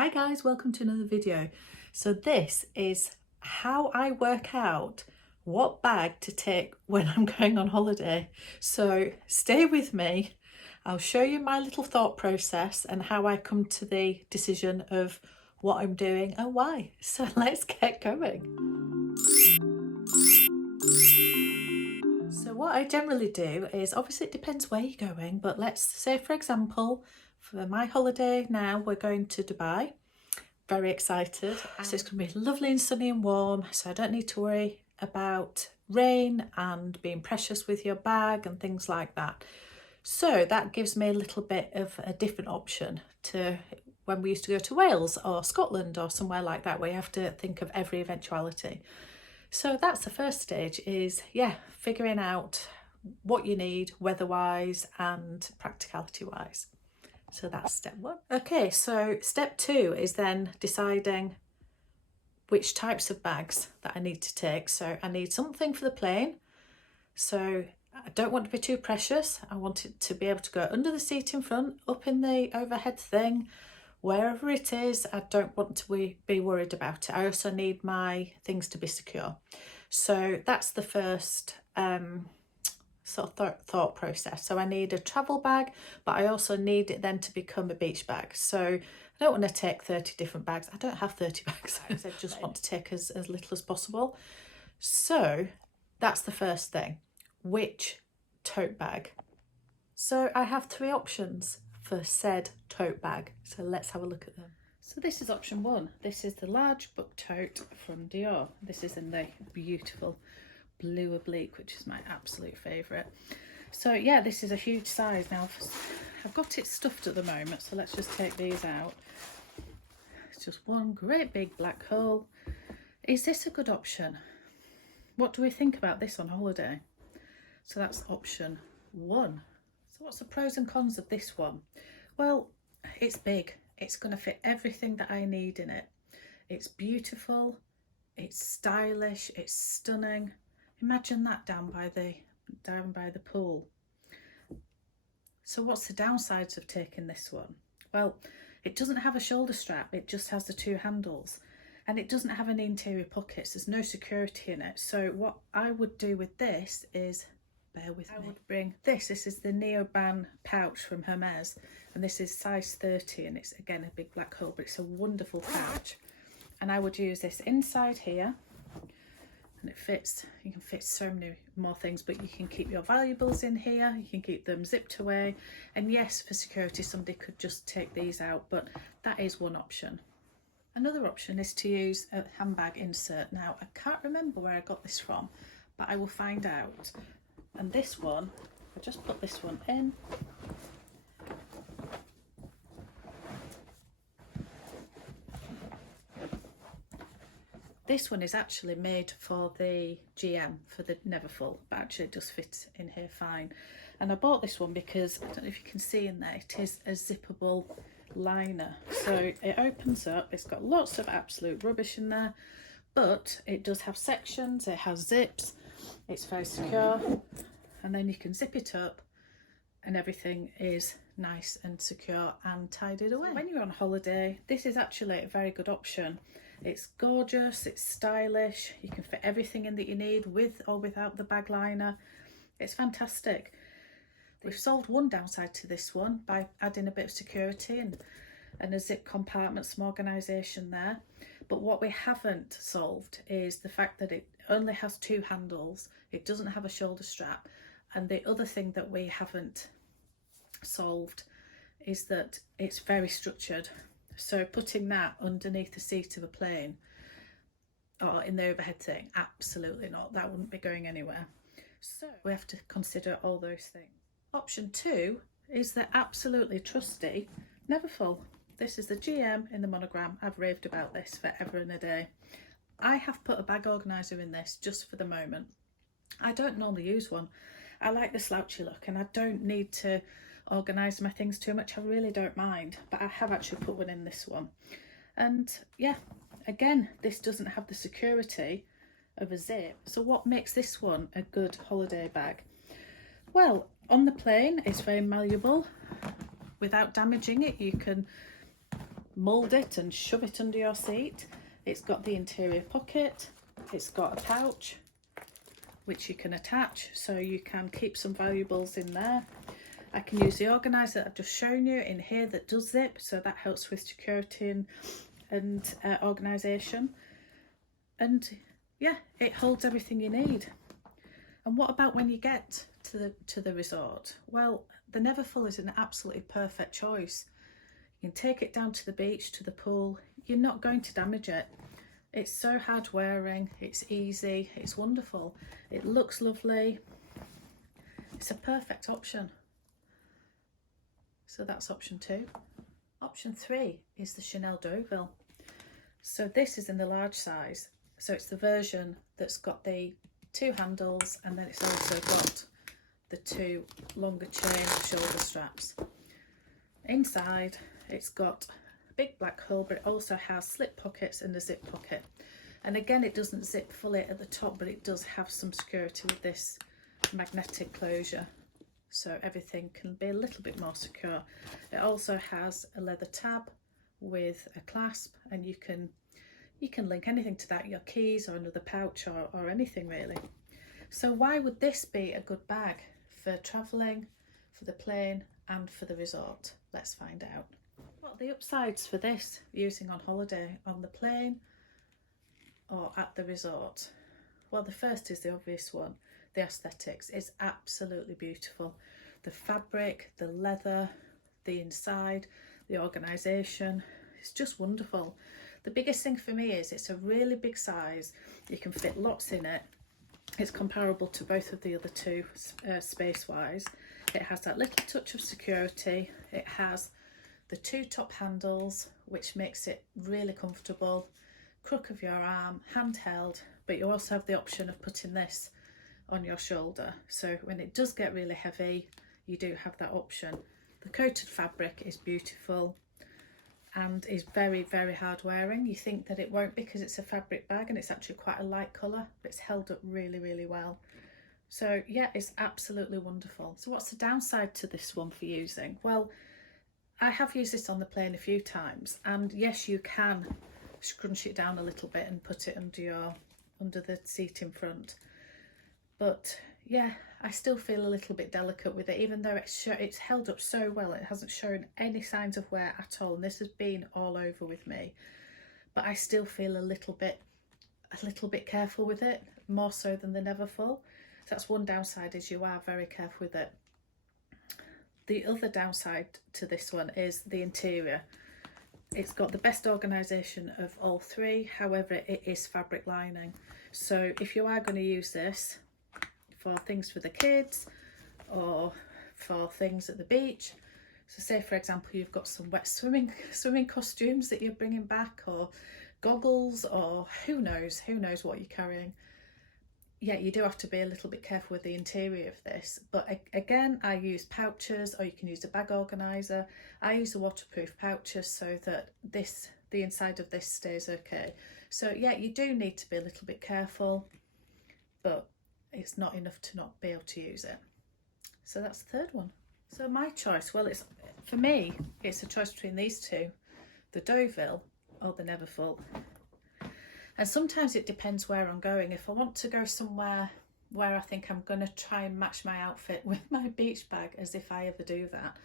Hi guys, welcome to another video. So this is how I work out what bag to take when I'm going on holiday. So stay with me. I'll show you my little thought process and how I come to the decision of what I'm doing and why. So let's get going. So what I generally do is, obviously it depends where you're going, but let's say for example, for my holiday now, we're going to Dubai. Very excited. So it's going to be lovely and sunny and warm, so I don't need to worry about rain and being precious with your bag and things like that. So that gives me a little bit of a different option to when we used to go to Wales or Scotland or somewhere like that, where you have to think of every eventuality. So that's the first stage, is figuring out what you need weather-wise and practicality-wise. So that's step one. Okay, so step two is then deciding which types of bags that I need to take. So I need something for the plane. So I don't want to be too precious. I want it to be able to go under the seat in front, up in the overhead thing, wherever it is. I don't want to be worried about it. I also need my things to be secure. So that's the first sort of thought process. So I need a travel bag, but I also need it then to become a beach bag. So I don't want to take 30 different bags. I don't have 30 bags. I just want to take as little as possible. So that's the first thing. Which tote bag? So I have three options for said tote bag. So let's have a look at them. So this is option one. This is the large book tote from Dior. This is in the beautiful blue oblique, which is my absolute favourite. So yeah, this is a huge size. Now I've got it stuffed at the moment, so let's just take these out. It's just one great big black hole. Is this a good option? What do we think about this on holiday? So that's option one. So what's the pros and cons of this one? Well, it's big. It's going to fit everything that I need in it. It's beautiful, it's stylish, it's stunning. Imagine that down by the pool. So what's the downsides of taking this one? Well, it doesn't have a shoulder strap, it just has the two handles, and it doesn't have any interior pockets. There's no security in it. So what I would do with this is, bear with me, I would bring this is the Neoban pouch from Hermes, and this is size 30, and it's again a big black hole, but it's a wonderful pouch. And I would use this inside here, and it fits. You can fit so many more things, but you can keep your valuables in here, you can keep them zipped away, and yes, for security somebody could just take these out, but that is one option. Another option is to use a handbag insert. Now I can't remember where I got this from, but I will find out. And this one, I just put this one in. This one is actually made for the GM, for the Neverfull, but actually it does fit in here fine. And I bought this one because, I don't know if you can see in there, it is a zippable liner. So it opens up, it's got lots of absolute rubbish in there, but it does have sections, it has zips, it's very secure, and then you can zip it up and everything is nice and secure and tidied away. So when you're on holiday, this is actually a very good option. It's gorgeous, it's stylish, you can fit everything in that you need with or without the bag liner. It's fantastic. We've solved one downside to this one by adding a bit of security and a zip compartment, some organisation there. But what we haven't solved is the fact that it only has two handles, it doesn't have a shoulder strap, and the other thing that we haven't solved is that it's very structured. So putting that underneath the seat of a plane or in the overhead thing, absolutely not. That wouldn't be going anywhere. So we have to consider all those things. Option two is the absolutely trusty Neverfull. This is the GM in the monogram. I've raved about this forever and a day. I have put a bag organiser in this just for the moment. I don't normally use one. I like the slouchy look and I don't need to organise my things too much. I really don't mind, but I have actually put one in this one. And yeah, again, this doesn't have the security of a zip. So what makes this one a good holiday bag? Well, on the plane it's very malleable. Without damaging it, you can mould it and shove it under your seat. It's got the interior pocket, it's got a pouch which you can attach so you can keep some valuables in there. I can use the organiser that I've just shown you in here that does zip, so that helps with security and organisation. And yeah, it holds everything you need. And what about when you get to the resort? Well, the Neverfull is an absolutely perfect choice. You can take it down to the beach, to the pool. You're not going to damage it. It's so hard wearing, it's easy, it's wonderful. It looks lovely. It's a perfect option. So that's option 2. Option 3 is the Chanel Deauville. So this is in the large size. So it's the version that's got the 2 handles, and then it's also got the 2 longer chain shoulder straps. Inside it's got a big black hole, but it also has slip pockets and a zip pocket. And again, it doesn't zip fully at the top, but it does have some security with this magnetic closure, so everything can be a little bit more secure. It also has a leather tab with a clasp, and you can link anything to that, your keys or another pouch or anything really. So why would this be a good bag for travelling, for the plane and for the resort? Let's find out. What are the upsides for this using on holiday, on the plane or at the resort? Well, the first is the obvious one. The aesthetics is absolutely beautiful. The fabric, the leather, the inside, the organisation, it's just wonderful. The biggest thing for me is it's a really big size. You can fit lots in it. It's comparable to both of the other two space-wise. It has that little touch of security. It has the 2 top handles, which makes it really comfortable. Crook of your arm, handheld, but you also have the option of putting this on your shoulder. So when it does get really heavy, you do have that option. The coated fabric is beautiful and is very, very hard wearing. You think that it won't because it's a fabric bag and it's actually quite a light colour, but it's held up really, really well. So yeah, it's absolutely wonderful. So what's the downside to this one for using? Well, I have used this on the plane a few times, and yes, you can scrunch it down a little bit and put it under the seat in front. But yeah, I still feel a little bit delicate with it, even though it's held up so well. It hasn't shown any signs of wear at all, and this has been all over with me. But I still feel a little bit careful with it, more so than the Neverfull. So that's one downside, is you are very careful with it. The other downside to this one is the interior. It's got the best organisation of all 3, however it is fabric lining. So if you are going to use this for things for the kids or for things at the beach, so say for example you've got some wet swimming costumes that you're bringing back, or goggles, or who knows what you're carrying. Yeah, you do have to be a little bit careful with the interior of this. But again, I use pouches, or you can use a bag organiser. I use the waterproof pouches so that the inside of this stays okay. So yeah, you do need to be a little bit careful, but it's not enough to not be able to use it. So that's the third one. So my choice, well, for me, it's a choice between these 2, the Deauville or the Neverfull. And sometimes it depends where I'm going. If I want to go somewhere where I think I'm going to try and match my outfit with my beach bag, as if I ever do that.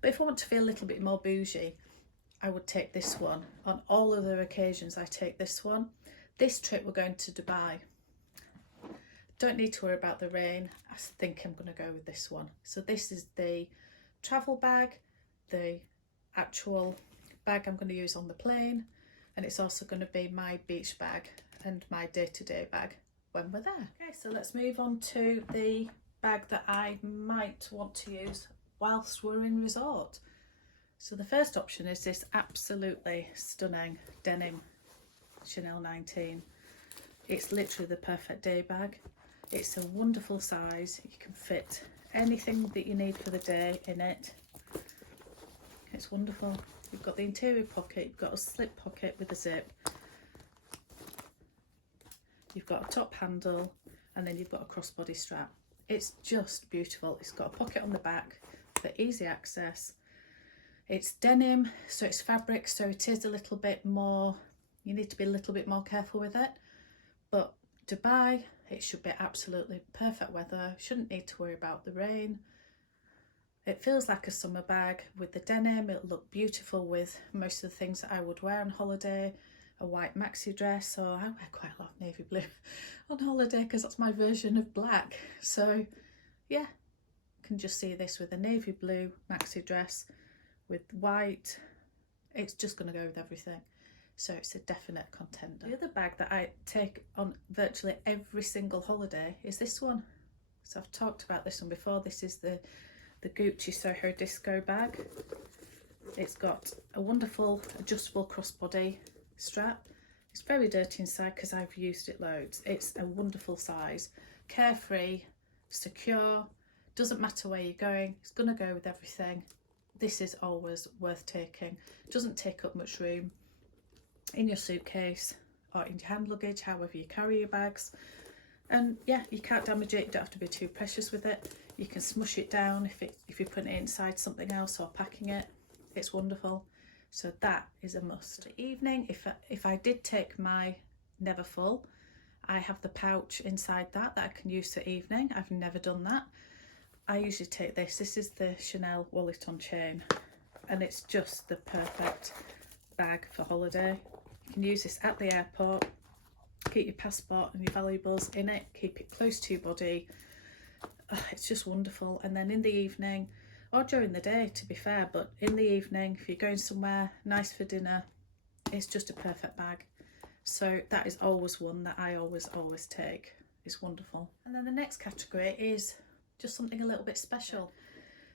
But if I want to feel a little bit more bougie, I would take this one. On all other occasions, I take this one. This trip, we're going to Dubai. Don't need to worry about the rain. I think I'm going to go with this one. So this is the travel bag, the actual bag I'm going to use on the plane. And it's also going to be my beach bag and my day-to-day bag when we're there. Okay, so let's move on to the bag that I might want to use whilst we're in resort. So the first option is this absolutely stunning denim Chanel 19. It's literally the perfect day bag. It's a wonderful size. You can fit anything that you need for the day in it. It's wonderful. You've got the interior pocket, you've got a slip pocket with a zip, you've got a top handle, and then you've got a crossbody strap. It's just beautiful. It's got a pocket on the back for easy access. It's denim, so it's fabric, so it is a little bit more, you need to be a little bit more careful with it. But Dubai, it should be absolutely perfect weather, shouldn't need to worry about the rain. It feels like a summer bag with the denim. It'll look beautiful with most of the things that I would wear on holiday. A white maxi dress, or I wear quite a lot of navy blue on holiday because that's my version of black. So yeah, you can just see this with a navy blue maxi dress with white. It's just going to go with everything. So it's a definite contender. The other bag that I take on virtually every single holiday is this one. So I've talked about this one before. This is the Gucci Soho Disco bag. It's got a wonderful adjustable crossbody strap. It's very dirty inside because I've used it loads. It's a wonderful size, carefree, secure, doesn't matter where you're going, it's going to go with everything. This is always worth taking. It doesn't take up much room in your suitcase or in your hand luggage, however you carry your bags. And yeah, you can't damage it, you don't have to be too precious with it. You can smush it down if you're putting it inside something else or packing it. It's wonderful. So that is a must. The evening, if I did take my Never Full, I have the pouch inside that I can use for evening. I've never done that. I usually take this. This is the Chanel wallet on chain, and it's just the perfect bag for holiday. You can use this at the airport, keep your passport and your valuables in it, keep it close to your body. Oh, it's just wonderful. And then in the evening, or during the day to be fair, but in the evening, if you're going somewhere nice for dinner, it's just a perfect bag. So that is always one that I always take. It's wonderful. And then the next category is just something a little bit special.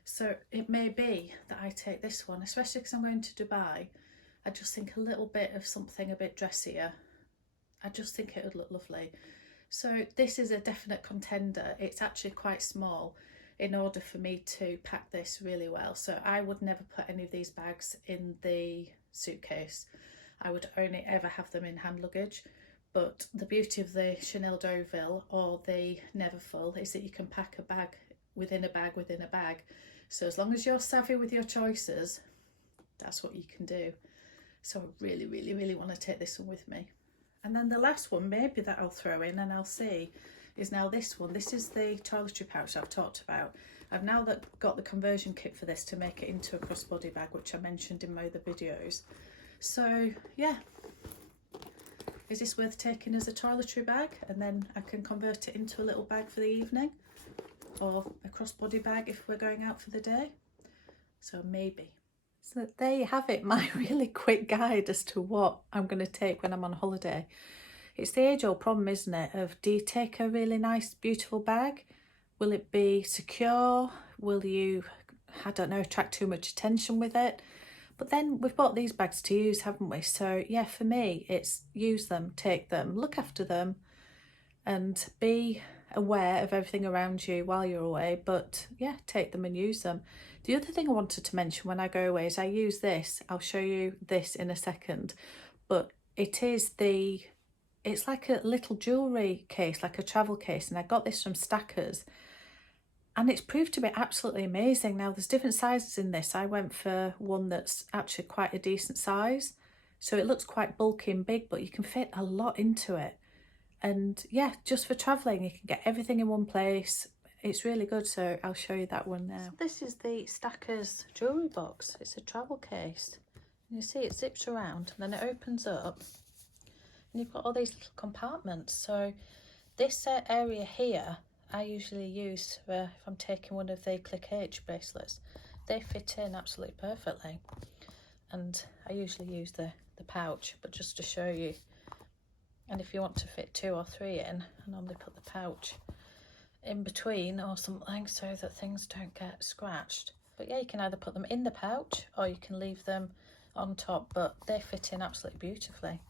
So it may be that I take this one, especially because I'm going to Dubai. I just think a little bit of something a bit dressier. I just think it would look lovely. So this is a definite contender. It's actually quite small in order for me to pack this really well. So I would never put any of these bags in the suitcase. I would only ever have them in hand luggage. But the beauty of the Chanel Deauville or the Never Full is that you can pack a bag within a bag within a bag. So as long as you're savvy with your choices, that's what you can do. So I really want to take this one with me. And then the last one maybe that I'll throw in and I'll see is now this one. This is the toiletry pouch I've talked about. I've now got the conversion kit for this to make it into a crossbody bag, which I mentioned in my other videos. So yeah, is this worth taking as a toiletry bag, and then I can convert it into a little bag for the evening, or a crossbody bag if we're going out for the day? So maybe. So there you have it, my really quick guide as to what I'm going to take when I'm on holiday. It's the age-old problem, isn't it, of do you take a really nice, beautiful bag? Will it be secure? Will you, I don't know, attract too much attention with it? But then we've bought these bags to use, haven't we? So yeah, for me, it's use them, take them, look after them, and be aware of everything around you while you're away. But yeah, take them and use them. The other thing I wanted to mention when I go away is I use this. I'll show you this in a second. But it's like a little jewellery case, like a travel case. And I got this from Stackers. And it's proved to be absolutely amazing. Now, there's different sizes in this. I went for one that's actually quite a decent size. So it looks quite bulky and big, but you can fit a lot into it. And yeah, just for travelling, you can get everything in one place. It's really good, so I'll show you that one now. So this is the Stackers jewellery box. It's a travel case. And you see it zips around and then it opens up. And you've got all these little compartments. So this area here, I usually use if I'm taking one of the Click H bracelets. They fit in absolutely perfectly. And I usually use the pouch, but just to show you. And if you want to fit 2 or 3 in, I normally put the pouch in between or something so that things don't get scratched. But yeah, you can either put them in the pouch or you can leave them on top, but they fit in absolutely beautifully.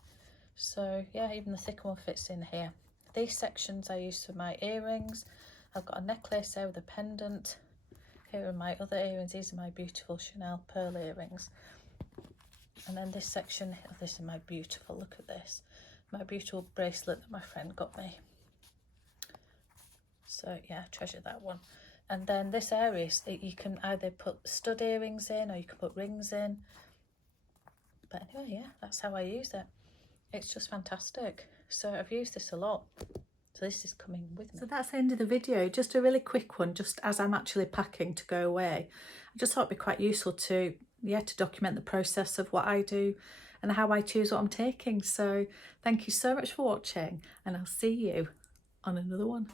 So yeah, even the thicker one fits in here. These sections I use for my earrings. I've got a necklace there with a pendant. Here are my other earrings. These are my beautiful Chanel pearl earrings. And then this section, oh, this is my beautiful, look at this. My beautiful bracelet that my friend got me. So yeah, treasure that one. And then this area, you can either put stud earrings in or you can put rings in. But anyway, yeah, that's how I use it. It's just fantastic. So I've used this a lot. So this is coming with me. So that's the end of the video. Just a really quick one, just as I'm actually packing to go away. I just thought it'd be quite useful to, yeah, to document the process of what I do and how I choose what I'm taking. So thank you so much for watching, and I'll see you on another one.